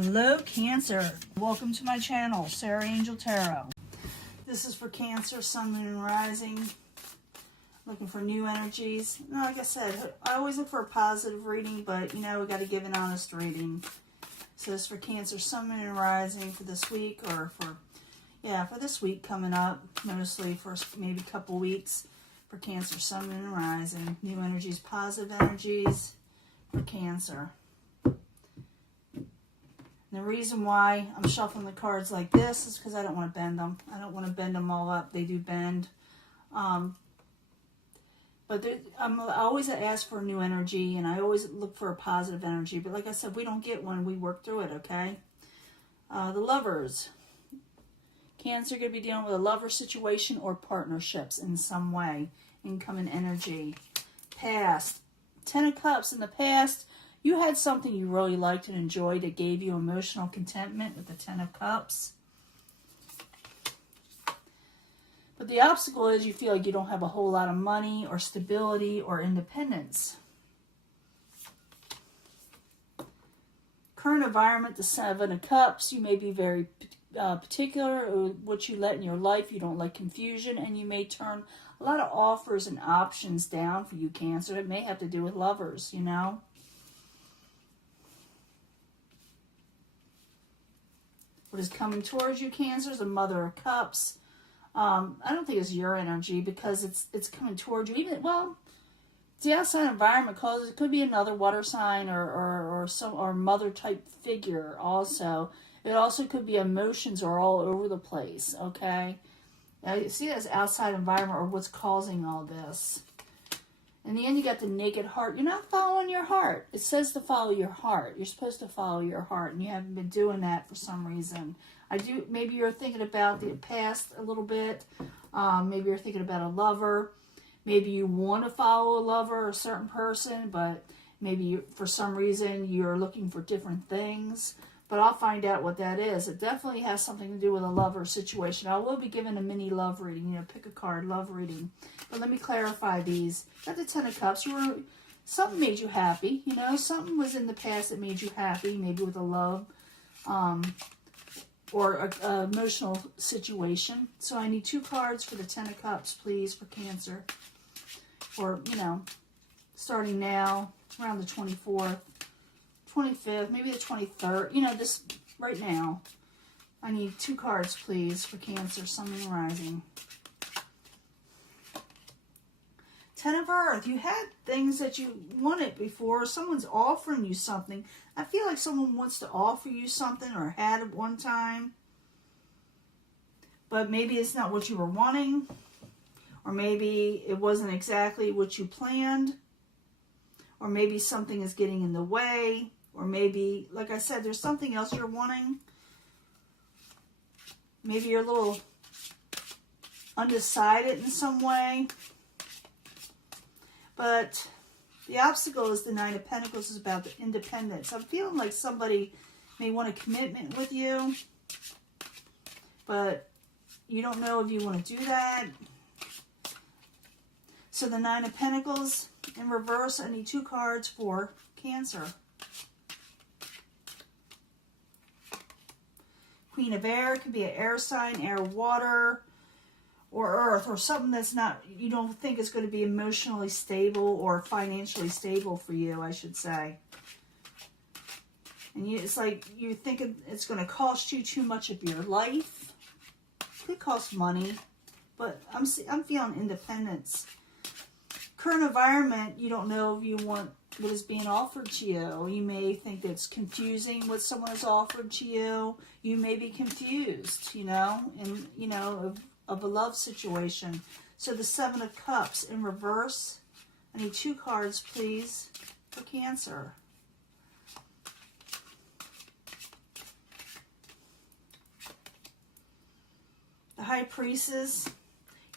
Hello Cancer, welcome to my channel, Sarah Angel Tarot. This is for Cancer, Sun, Moon, and Rising. Looking for new energies. No, like I said, I always look for a positive reading, but you know, we got to give an honest reading. So this is for Cancer, Sun, Moon, and Rising for this week, or for this week coming up, mostly for maybe a couple weeks for Cancer, Sun, Moon, and Rising. New energies, positive energies for Cancer. And the reason why I'm shuffling the cards like this is because I don't want to bend them. I don't want to bend them all up. They do bend. I always ask for a new energy, and I always look for a positive energy. But like I said, we don't get one. We work through it, okay? The Lovers. Cancer going to be dealing with a lover situation or partnerships in some way. Incoming energy. Past. 10 of Cups. In the past, you had something you really liked and enjoyed that gave you emotional contentment with the 10 of Cups. But the obstacle is you feel like you don't have a whole lot of money or stability or independence. Current environment, the 7 of Cups. You may be very particular with what you let in your life. You don't like confusion, and you may turn a lot of offers and options down for you, Cancer. It may have to do with lovers, you know. What is coming towards you, Cancer, is a Mother of Cups. I don't think it's your energy because it's coming towards you. Even, well, the outside environment causes, it could be another water sign or mother type figure also. It also could be emotions are all over the place, okay? Now, you see this outside environment or what's causing all this. In the end, you got the Naked Heart. You're not following your heart. It says to follow your heart. You're supposed to follow your heart, and you haven't been doing that for some reason. Maybe you're thinking about the past a little bit. Maybe you're thinking about a lover. Maybe you want to follow a lover or a certain person, but maybe for some reason you're looking for different things. But I'll find out what that is. It definitely has something to do with a lover situation. I will be giving a mini love reading. You know, pick a card, love reading. But let me clarify these. Got the 10 of Cups. Something made you happy. You know, something was in the past that made you happy. Maybe with a love or a emotional situation. So I need 2 cards for the 10 of Cups, please, for Cancer. Or, you know, starting now, around the 24th. 25th, maybe the 23rd, you know, this right now. I need 2 cards, please, for Cancer, Sun, Moon, Rising. 10 of Earth. You had things that you wanted before. Someone's offering you something. I feel like someone wants to offer you something or had at one time. But maybe it's not what you were wanting. Or maybe it wasn't exactly what you planned. Or maybe something is getting in the way. Or maybe, like I said, there's something else you're wanting. Maybe you're a little undecided in some way. But the obstacle is the 9 of Pentacles is about the independence. I'm feeling like somebody may want a commitment with you. But you don't know if you want to do that. So the 9 of Pentacles in reverse, I need 2 cards for Cancer. Queen of Air could be an air sign, air, water, or earth, or something that's not, you don't think is going to be emotionally stable or financially stable for you, I should say. And it's like you're thinking it's going to cost you too much of your life. It could cost money, but I'm feeling independence. Current environment, you don't know if you want what is being offered to you. You may think it's confusing what someone has offered to you. You may be confused, you know, of a love situation. So the 7 of Cups in reverse. I need 2 cards, please, for Cancer. The High Priestess.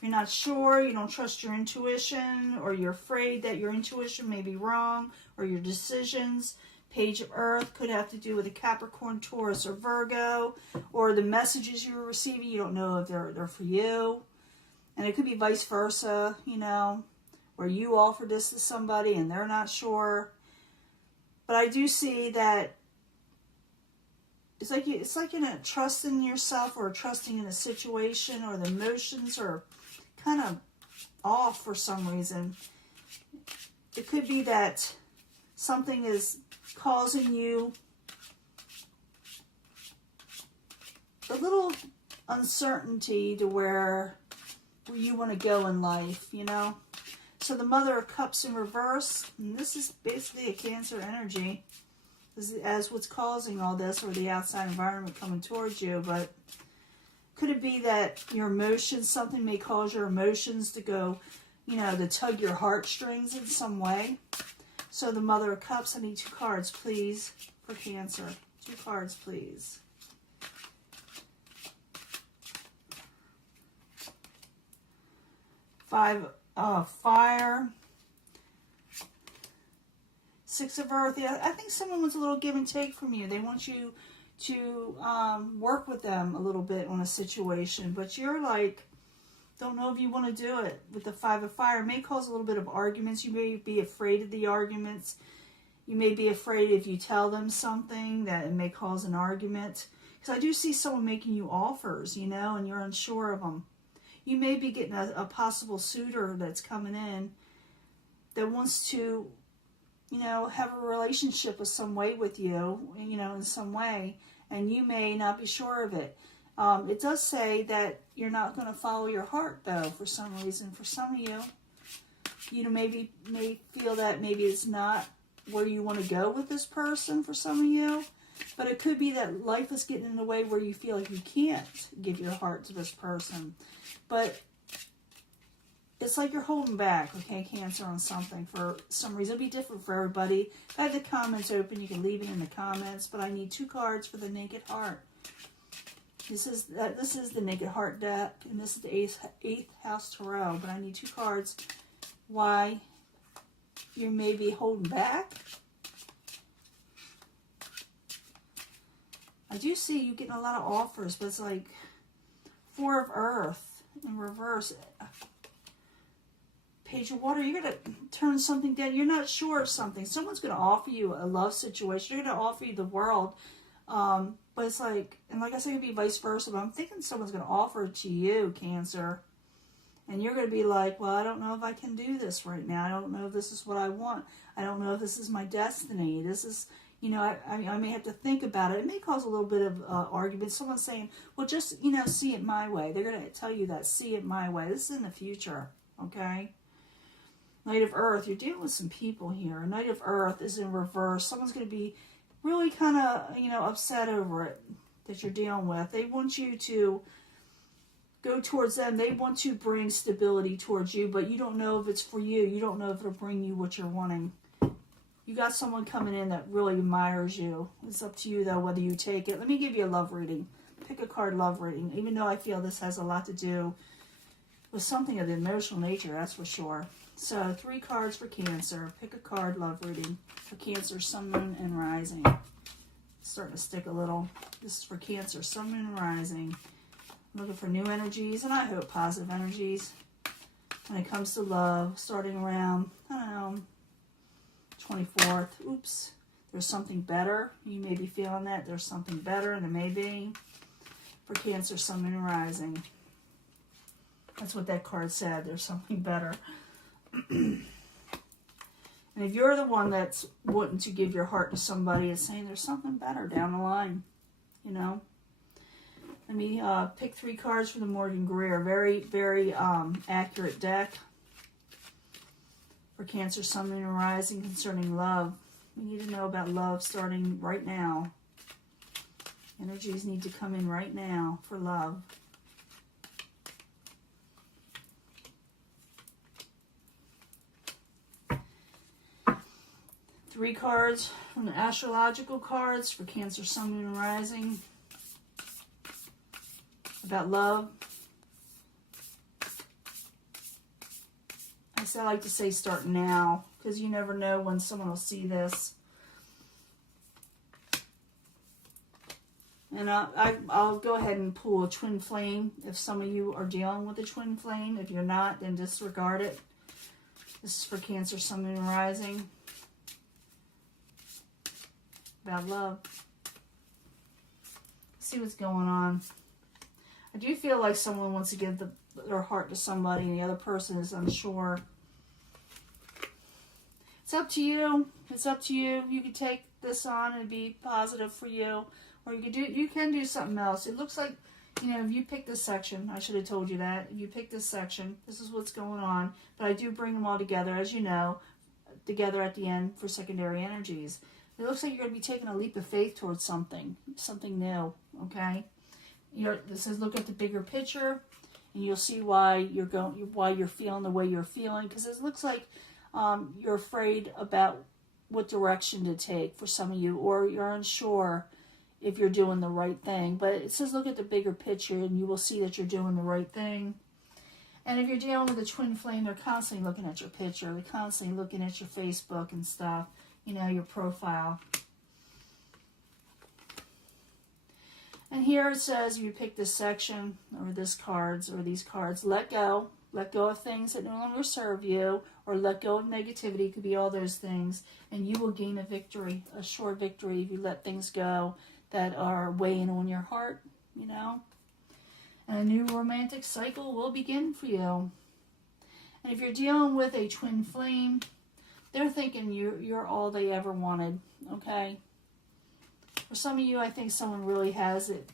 You're not sure, you don't trust your intuition, or you're afraid that your intuition may be wrong, or your decisions. Page of Earth could have to do with a Capricorn, Taurus, or Virgo, or the messages you're receiving, you don't know if they're for you. And it could be vice versa, you know, where you offer this to somebody and they're not sure. But I do see that it's like you're not trusting yourself or trusting in a situation, or the emotions are kind of off for some reason. It could be that something is causing you a little uncertainty to where you want to go in life, you know. So the Mother of Cups in reverse, and this is basically a Cancer energy, as what's causing all this, or the outside environment coming towards you. But could it be that your emotions, something may cause your emotions to go, you know, to tug your heartstrings in some way? So the Mother of Cups, I need 2 cards, please, for Cancer. 2 cards, please. Fire. 6 of Earth. Yeah, I think someone wants a little give and take from you. They want you to work with them a little bit on a situation, but you're like, don't know if you want to do it. With the 5 of Fire, it may cause a little bit of arguments. You may be afraid of the arguments. You may be afraid if you tell them something that it may cause an argument. Because I do see someone making you offers, you know, and you're unsure of them. You may be getting a possible suitor that's coming in that wants to, you know, have a relationship with some way with you, you know, in some way, and you may not be sure of it. It does say that you're not going to follow your heart, though, for some reason. For some of you, you know, may feel that maybe it's not where you want to go with this person for some of you, but it could be that life is getting in the way where you feel like you can't give your heart to this person. But it's like you're holding back, okay, Cancer, on something for some reason. It'll be different for everybody. If I have the comments open, you can leave it in the comments, but I need 2 cards for the Naked Heart. This is the Naked Heart deck, and this is the 8th House Tarot, but I need 2 cards why you may be holding back. I do see you getting a lot of offers, but it's like 4 of Earth in reverse. Page of Water, you're going to turn something down. You're not sure of something. Someone's going to offer you a love situation. They're going to offer you the world. But it's like, and like I said, it'd be vice versa, but I'm thinking someone's going to offer it to you, Cancer. And you're going to be like, well, I don't know if I can do this right now. I don't know if this is what I want. I don't know if this is my destiny. This is, you know, I may have to think about it. It may cause a little bit of argument. Someone's saying, well, just, you know, see it my way. They're going to tell you that, see it my way. This is in the future, okay? Knight of Earth, you're dealing with some people here. Knight of Earth is in reverse. Someone's going to be really kind of, you know, upset over it that you're dealing with. They want you to go towards them. They want to bring stability towards you, but you don't know if it's for you. You don't know if it'll bring you what you're wanting. You got someone coming in that really admires you. It's up to you, though, whether you take it. Let me give you a love reading. Pick a card, love reading, even though I feel this has a lot to do with something of the emotional nature, that's for sure. So 3 cards for Cancer. Pick a card, love reading for Cancer, Sun, Moon, and Rising. It's starting to stick a little. This is for Cancer, Sun, Moon, and Rising. I'm looking for new energies, and I hope positive energies when it comes to love, starting around, I don't know, 24th. Oops. There's something better. You may be feeling that. There's something better, and it may be for Cancer, Sun, Moon, and Rising. That's what that card said. There's something better. And if you're the one that's wanting to give your heart to somebody, it's saying there's something better down the line, you know. Let me pick 3 cards for the Morgan Greer. Very, very accurate deck for Cancer, Sun, Moon, and Rising concerning love. We need to know about love starting right now. Energies need to come in right now for love. Three cards from the astrological cards for Cancer, Sun, Moon, and Rising. About love. I like to say start now, because you never know when someone will see this. And I'll go ahead and pull a twin flame if some of you are dealing with a twin flame. If you're not, then disregard it. This is for Cancer, Sun, Moon, and Rising. About love. see what's going on. I do feel like someone wants to give their heart to somebody and the other person is unsure. It's up to you. It's up to you. You can take this on and be positive for you. Or you can do something else. It looks like, if you pick this section, I should have told you that. If you pick this section, this is what's going on. But I do bring them all together, as you know, together at the end for secondary energies. It looks like you're going to be taking a leap of faith towards something new, okay? This says look at the bigger picture, and you'll see why you're feeling the way you're feeling. Because it looks like you're afraid about what direction to take for some of you, or you're unsure if you're doing the right thing. But it says look at the bigger picture, and you will see that you're doing the right thing. And if you're dealing with a twin flame, they're constantly looking at your picture. They're constantly looking at your Facebook and stuff, your profile. And here it says, you pick this section, or these cards, let go. Let go of things that no longer serve you, or let go of negativity. It could be all those things. And you will gain a victory, a sure victory, if you let things go that are weighing on your heart, And a new romantic cycle will begin for you. And if you're dealing with a twin flame, they're thinking you're all they ever wanted, okay? For some of you, I think someone really has it,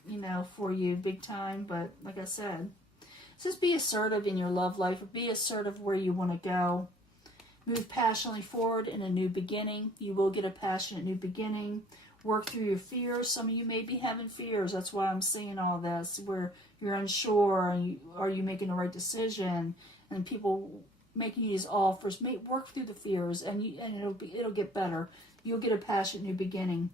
for you big time. But like I said, just be assertive in your love life, or be assertive where you want to go. Move passionately forward in a new beginning. You will get a passionate new beginning. Work through your fears. Some of you may be having fears. That's why I'm seeing all this, where you're unsure. Are you making the right decision? And people making you these offers. Work through the fears, and it'll get better. You'll get a passionate new beginning.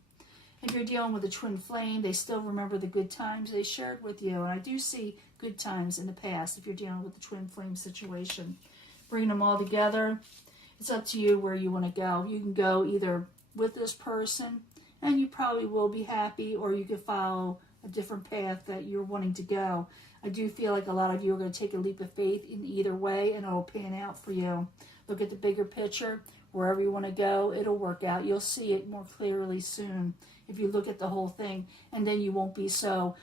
If you're dealing with a twin flame, they still remember the good times they shared with you. And I do see good times in the past if you're dealing with a twin flame situation. Bringing them all together. It's up to you where you want to go. You can go either with this person, and you probably will be happy, or you could follow a different path that you're wanting to go. I do feel like a lot of you are going to take a leap of faith in either way, and it'll pan out for you. Look at the bigger picture. Wherever you want to go, it'll work out. You'll see it more clearly soon if you look at the whole thing, and then you won't be so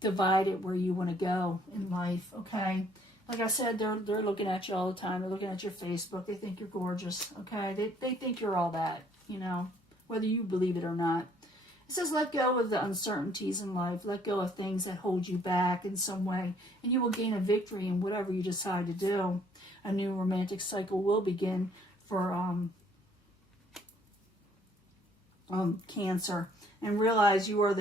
divided where you want to go in life, okay? Like I said, they're looking at you all the time. They're looking at your Facebook. They think you're gorgeous, okay? They think you're all that, whether you believe it or not. It says let go of the uncertainties in life. Let go of things that hold you back in some way, and you will gain a victory in whatever you decide to do. A new romantic cycle will begin for Cancer, and realize you are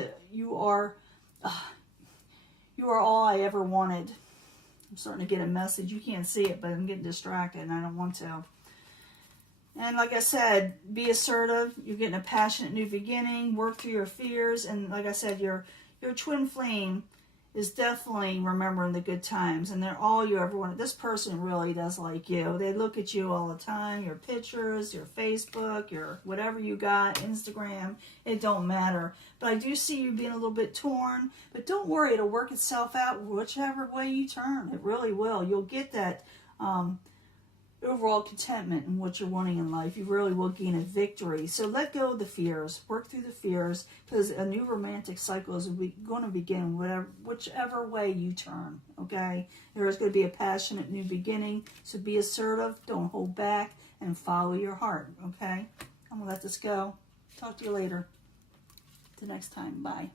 all I ever wanted. I'm starting to get a message. You can't see it, but I'm getting distracted, and I don't want to. And like I said, be assertive. You're getting a passionate new beginning. Work through your fears, and like I said, your twin flame is definitely remembering the good times, and they're all you ever wanted. This person really does like you. They look at you all the time, your pictures, your Facebook, your whatever you got, Instagram, it don't matter. But I do see you being a little bit torn, but don't worry, it'll work itself out whichever way you turn. It really will. You'll get that overall contentment in what you're wanting in life. You really will gain a victory. So let go of the fears. Work through the fears, because a new romantic cycle is going to begin whichever way you turn, okay? There is going to be a passionate new beginning. So be assertive. Don't hold back, and follow your heart, okay? I'm going to let this go. Talk to you later. Till next time. Bye.